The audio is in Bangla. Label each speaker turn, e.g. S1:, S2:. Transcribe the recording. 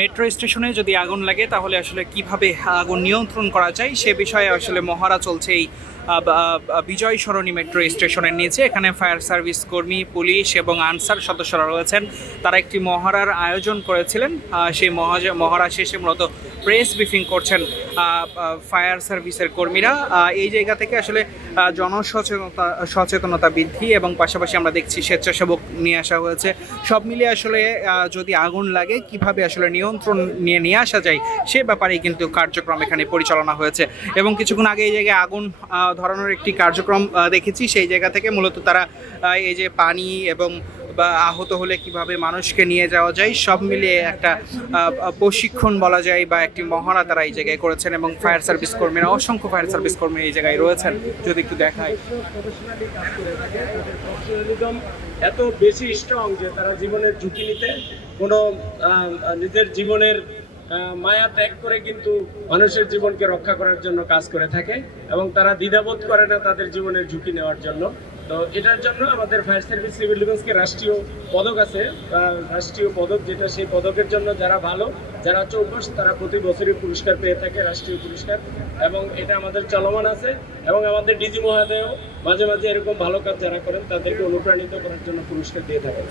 S1: মেট্রো স্টেশনে যদি আগুন লাগে, তাহলে আসলে কীভাবে আগুন নিয়ন্ত্রণ করা যায়? সে বিষয়ে আসলে মহড়া চলছে এই বিজয় সরণী মেট্রো স্টেশনের নিচে। এখানে ফায়ার সার্ভিস কর্মী, পুলিশ এবং আনসার সদস্যরা রয়েছেন। তারা একটি মহড়ার আয়োজন করেছিলেন। সেই মহড়া শেষে মূলত প্রেস ব্রিফিং করছেন ফায়ার সার্ভিসের কর্মীরা। এই জায়গা থেকে আসলে জনসচেতনতা, সচেতনতা বৃদ্ধি এবং পাশাপাশি আমরা দেখছি স্বেচ্ছাসেবক নিয়ে আসা হয়েছে। সব মিলিয়ে আসলে যদি আগুন লাগে, কীভাবে আসলে নিয়ন্ত্রণ নিয়ে নিয়ে আসা যায় সে ব্যাপারে কিন্তু কার্যক্রম এখানে পরিচালনা হয়েছে। এবং কিছুক্ষণ আগে এই জায়গায় আগুন ধরানোর একটি কার্যক্রম দেখেছি। সেই জায়গা থেকে মূলত তারা এই যে পানি এবং বা আহত হলে কীভাবে মানুষকে নিয়ে যাওয়া যায়, সব মিলিয়ে একটা প্রশিক্ষণ বলা যায় বা একটি মহড়া তারা এই জায়গায় করেছেন এবং ফায়ার সার্ভিস কর্মীরা, অসংখ্য ফায়ার সার্ভিস কর্মী এই জায়গায় রয়েছেন, যদি একটু দেখায়
S2: এত বেশি স্ট্রং যে তারা জীবনের ঝুঁকি নিতে, কোনো নিজের জীবনের মায়া ত্যাগ করে কিন্তু মানুষের জীবনকে রক্ষা করার জন্য কাজ করে থাকে এবং তারা দ্বিধাবোধ করে না তাদের জীবনের ঝুঁকি নেওয়ার জন্য। তো এটার জন্য আমাদের ফায়ার সার্ভিস সিভিল ডিফেন্সকে রাষ্ট্রীয় পদক আছে। রাষ্ট্রীয় পদক যেটা সেই পদকের জন্য যারা ভালো, যারা চৌকস, তারা প্রতি বছরই পুরস্কার পেয়ে থাকে রাষ্ট্রীয় পুরস্কার। এবং এটা আমাদের চলমান আছে এবং আমাদের ডিজি মহাদেয় মাঝে মাঝে এরকম ভালো কাজ যারা করেন, তাদেরকে অনুপ্রাণিত করার জন্য পুরস্কার দিয়ে থাকেন।